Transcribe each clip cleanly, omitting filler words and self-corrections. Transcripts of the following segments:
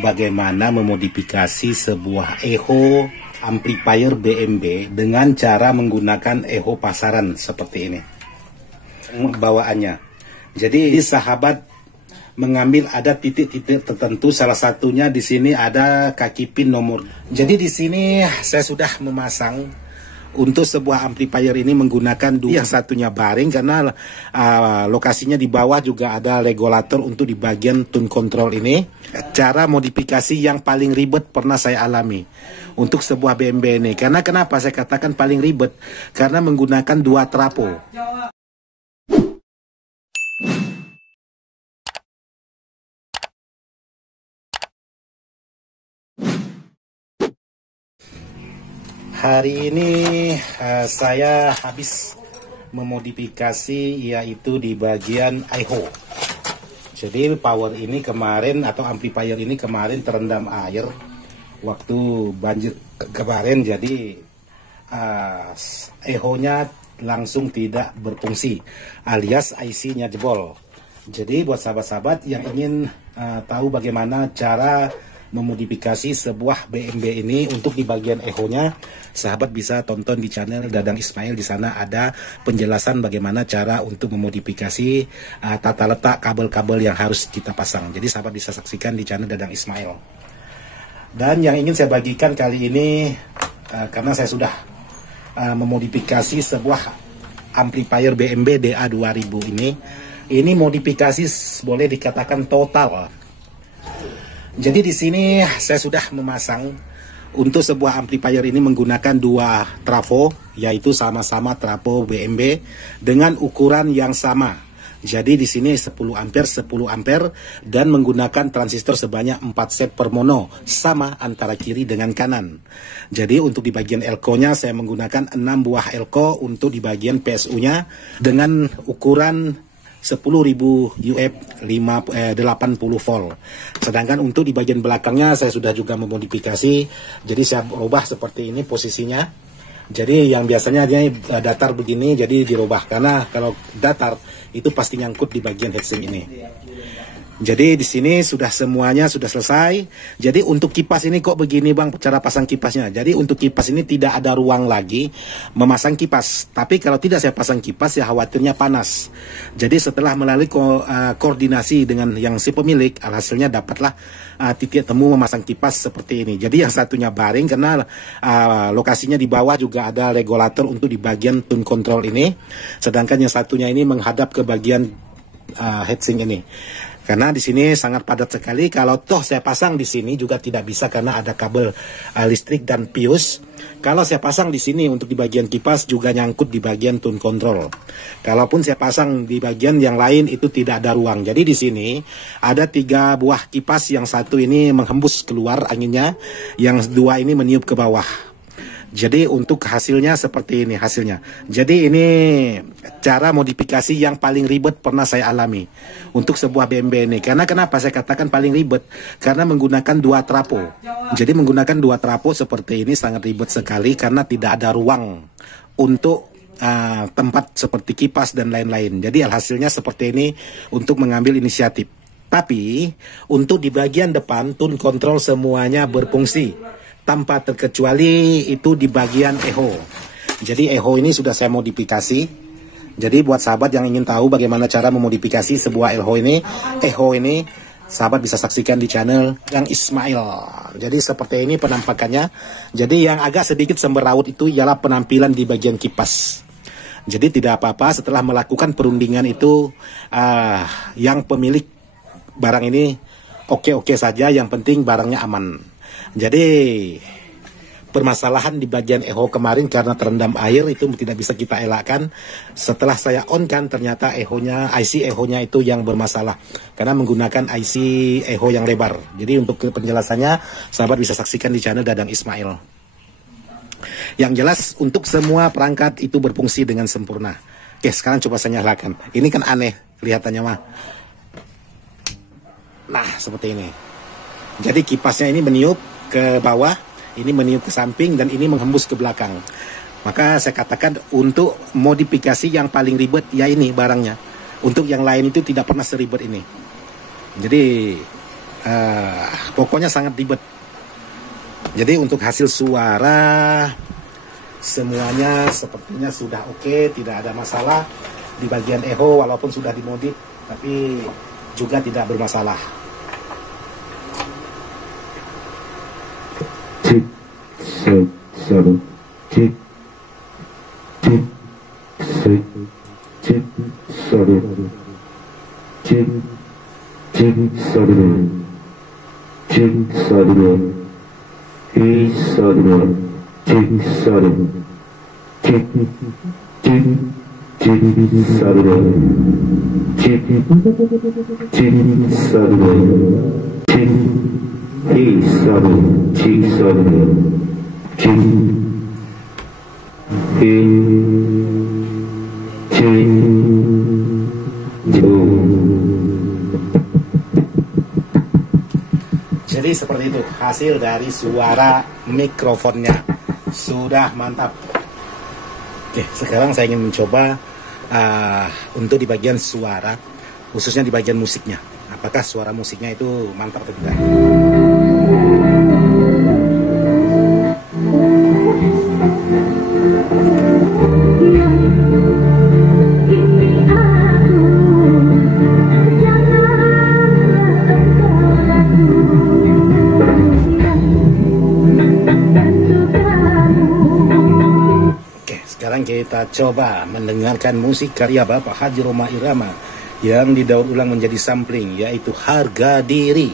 bagaimana memodifikasi sebuah echo amplifier BMB dengan cara menggunakan echo pasaran seperti ini bawaannya. Jadi sahabat mengambil ada titik-titik tertentu, salah satunya di sini ada kaki pin nomor. Jadi di sini saya sudah memasang untuk sebuah amplifier ini menggunakan dua, yang satunya baring karena lokasinya di bawah juga ada regulator untuk di bagian tune control ini. Cara modifikasi yang paling ribet pernah saya alami untuk sebuah BMB ini. Karena kenapa saya katakan paling ribet? Karena menggunakan dua trapo. Hari ini saya habis memodifikasi yaitu di bagian echo. Jadi power ini kemarin atau amplifier ini kemarin terendam air waktu banjir kemarin, jadi echo-nya langsung tidak berfungsi alias IC-nya jebol. Jadi buat sahabat-sahabat yang ingin tahu bagaimana cara memodifikasi sebuah BMB ini untuk di bagian echo-nya, sahabat bisa tonton di channel Dadang Ismail. Di sana ada penjelasan bagaimana cara untuk memodifikasi tata letak kabel-kabel yang harus kita pasang. Jadi sahabat bisa saksikan di channel Dadang Ismail. Dan yang ingin saya bagikan kali ini, karena saya sudah memodifikasi sebuah amplifier BMB DA2000 ini modifikasi boleh dikatakan total. Jadi di sini saya sudah memasang untuk sebuah amplifier ini menggunakan dua trafo, yaitu sama-sama trafo BMB dengan ukuran yang sama. Jadi di sini 10 ampere 10 ampere dan menggunakan transistor sebanyak 4 set per mono, sama antara kiri dengan kanan. Jadi untuk di bagian elko-nya saya menggunakan 6 buah elko, untuk di bagian PSU-nya dengan ukuran 10.000 UF 80 volt. Sedangkan untuk di bagian belakangnya saya sudah juga memodifikasi. Jadi saya rubah seperti ini posisinya. Jadi yang biasanya dia datar begini, jadi dirubah karena kalau datar itu pasti nyangkut di bagian heatsink ini. Jadi di sini sudah semuanya sudah selesai. Jadi untuk kipas ini kok begini Bang cara pasang kipasnya. Jadi untuk kipas ini tidak ada ruang lagi memasang kipas. Tapi kalau tidak saya pasang kipas ya khawatirnya panas. Jadi setelah melalui koordinasi dengan yang si pemilik, alhasilnya dapatlah titik temu memasang kipas seperti ini. Jadi yang satunya baring karena lokasinya di bawah juga ada regulator untuk di bagian tune control ini. Sedangkan yang satunya ini menghadap ke bagian heatsink ini. Karena di sini sangat padat sekali. Kalau toh saya pasang di sini juga tidak bisa karena ada kabel listrik dan pius. Kalau saya pasang di sini untuk di bagian kipas juga nyangkut di bagian tune control. Kalaupun saya pasang di bagian yang lain itu tidak ada ruang. Jadi di sini ada 3 buah kipas, yang satu ini menghembus keluar anginnya, yang dua ini meniup ke bawah. Jadi untuk hasilnya seperti ini hasilnya. Jadi ini cara modifikasi yang paling ribet pernah saya alami untuk sebuah BMB ini. Karena kenapa saya katakan paling ribet? Karena menggunakan dua trapo. Jadi menggunakan dua trapo seperti ini sangat ribet sekali karena tidak ada ruang untuk tempat seperti kipas dan lain-lain. Jadi hasilnya seperti ini untuk mengambil inisiatif. Tapi untuk di bagian depan tune control semuanya berfungsi tanpa terkecuali itu di bagian echo. Jadi echo ini sudah saya modifikasi. Jadi buat sahabat yang ingin tahu bagaimana cara memodifikasi sebuah echo ini, sahabat bisa saksikan di channel Dadang Ismail. Jadi seperti ini penampakannya. Jadi yang agak sedikit semeraut itu ialah penampilan di bagian kipas. Jadi tidak apa-apa setelah melakukan perundingan itu, yang pemilik barang ini oke-oke saja, yang penting barangnya aman. Jadi permasalahan di bagian echo kemarin karena terendam air itu tidak bisa kita elakkan. Setelah saya on kan ternyata IC echo-nya itu yang bermasalah karena menggunakan IC echo yang lebar. Jadi untuk penjelasannya sahabat bisa saksikan di channel Dadang Ismail. Yang jelas untuk semua perangkat itu berfungsi dengan sempurna. Oke, sekarang coba saya nyalakan. Ini kan aneh kelihatannya mah. Nah seperti ini. Jadi kipasnya ini meniup ke bawah, ini meniup ke samping, dan ini menghembus ke belakang. Maka saya katakan untuk modifikasi yang paling ribet ya ini barangnya. Untuk yang lain itu tidak pernah seribet ini. Jadi pokoknya sangat ribet. Jadi untuk hasil suara semuanya sepertinya sudah oke, tidak ada masalah. Di bagian echo walaupun sudah dimodif, tapi juga tidak bermasalah. Cek, cek, satu, cek, cek, cek, cek, satu, cek, cek, satu, cek, satu, cek, satu, cek, satu, cek, cek, cek, satu, cek, cek, satu, cek, satu, cek, satu, cek, Jadi seperti itu hasil dari suara mikrofonnya, sudah mantap. Oke, sekarang saya ingin mencoba untuk di bagian suara, khususnya di bagian musiknya. Apakah suara musiknya itu mantap atau tidak? Sekarang kita coba mendengarkan musik karya Bapak Haji Rhoma Irama yang didaur ulang menjadi sampling, yaitu Harga Diri.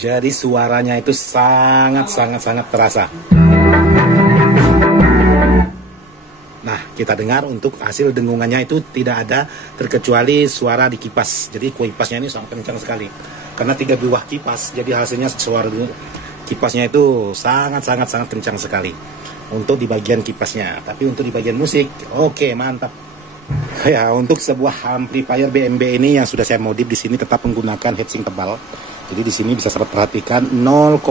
Jadi suaranya itu sangat terasa. Nah, kita dengar untuk hasil dengungannya itu tidak ada terkecuali suara di kipas. Jadi kipasnya ini sangat kencang sekali. Karena 3 buah kipas, jadi hasilnya suara kipasnya itu sangat kencang sekali. Untuk di bagian kipasnya. Tapi untuk di bagian musik, oke, mantap. Ya, untuk sebuah amplifier BMB ini yang sudah saya modif di sini tetap menggunakan heatsink tebal. Jadi di sini bisa sahabat perhatikan 0,5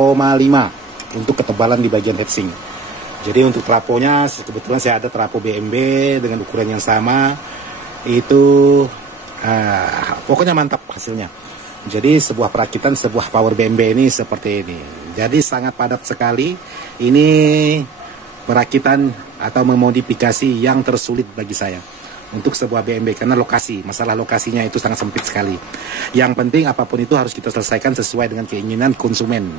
untuk ketebalan di bagian heatsink. Jadi untuk traponya kebetulan saya ada trapo BMB dengan ukuran yang sama. Itu pokoknya mantap hasilnya. Jadi sebuah perakitan sebuah power BMB ini seperti ini. Jadi sangat padat sekali. Ini perakitan atau memodifikasi yang tersulit bagi saya untuk sebuah BMB karena masalah lokasinya itu sangat sempit sekali. Yang penting apapun itu harus kita selesaikan sesuai dengan keinginan konsumen.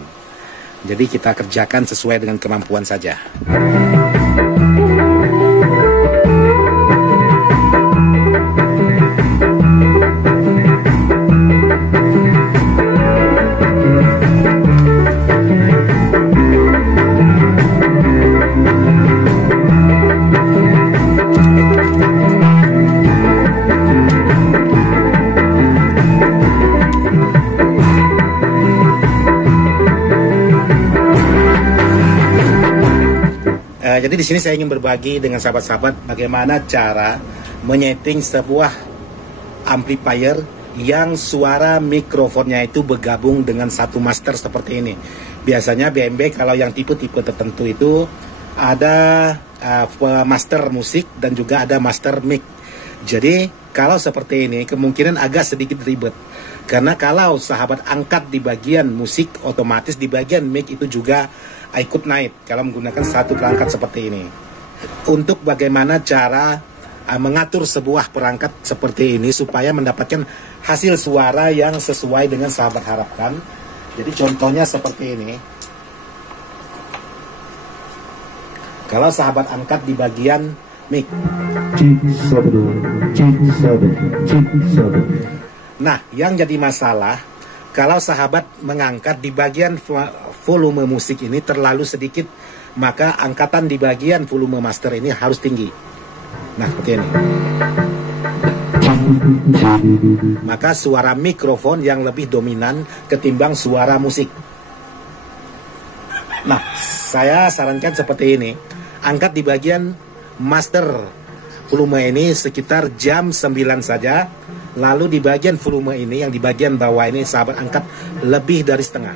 Jadi kita kerjakan sesuai dengan kemampuan saja. Jadi di sini saya ingin berbagi dengan sahabat-sahabat bagaimana cara menyeting sebuah amplifier yang suara mikrofonnya itu bergabung dengan satu master seperti ini. Biasanya BMB kalau yang tipe-tipe tertentu itu ada master musik dan juga ada master mic. Jadi kalau seperti ini kemungkinan agak sedikit ribet. Karena kalau sahabat angkat di bagian musik, otomatis di bagian mic itu juga ikut naik kalau menggunakan satu perangkat seperti ini. Untuk bagaimana cara mengatur sebuah perangkat seperti ini supaya mendapatkan hasil suara yang sesuai dengan sahabat harapkan. Jadi contohnya seperti ini. Kalau sahabat angkat di bagian mic. Nah, yang jadi masalah kalau sahabat mengangkat di bagian volume musik ini terlalu sedikit, maka angkatan di bagian volume master ini harus tinggi. Nah, seperti ini. Maka suara mikrofon yang lebih dominan ketimbang suara musik. Nah, saya sarankan seperti ini. Angkat di bagian master volume ini sekitar jam 9 saja. Lalu di bagian volume ini, yang di bagian bawah ini sahabat angkat lebih dari setengah.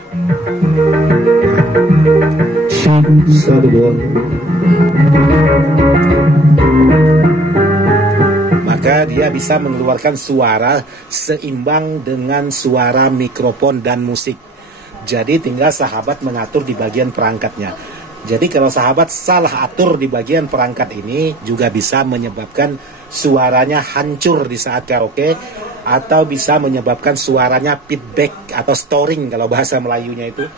Maka dia bisa mengeluarkan suara seimbang dengan suara mikrofon dan musik. Jadi tinggal sahabat mengatur di bagian perangkatnya. Jadi kalau sahabat salah atur di bagian perangkat ini juga bisa menyebabkan suaranya hancur di saat karaoke, atau bisa menyebabkan suaranya feedback atau storing kalau bahasa Melayunya itu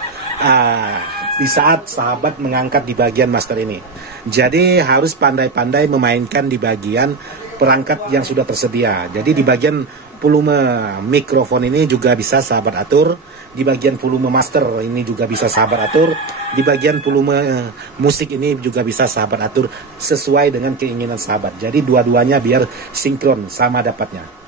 di saat sahabat mengangkat di bagian master ini. Jadi harus pandai-pandai memainkan di bagian perangkat yang sudah tersedia. Jadi di bagian volume mikrofon ini juga bisa sahabat atur, di bagian volume master ini juga bisa sahabat atur, di bagian volume musik ini juga bisa sahabat atur sesuai dengan keinginan sahabat. Jadi dua-duanya biar sinkron sama dapatnya.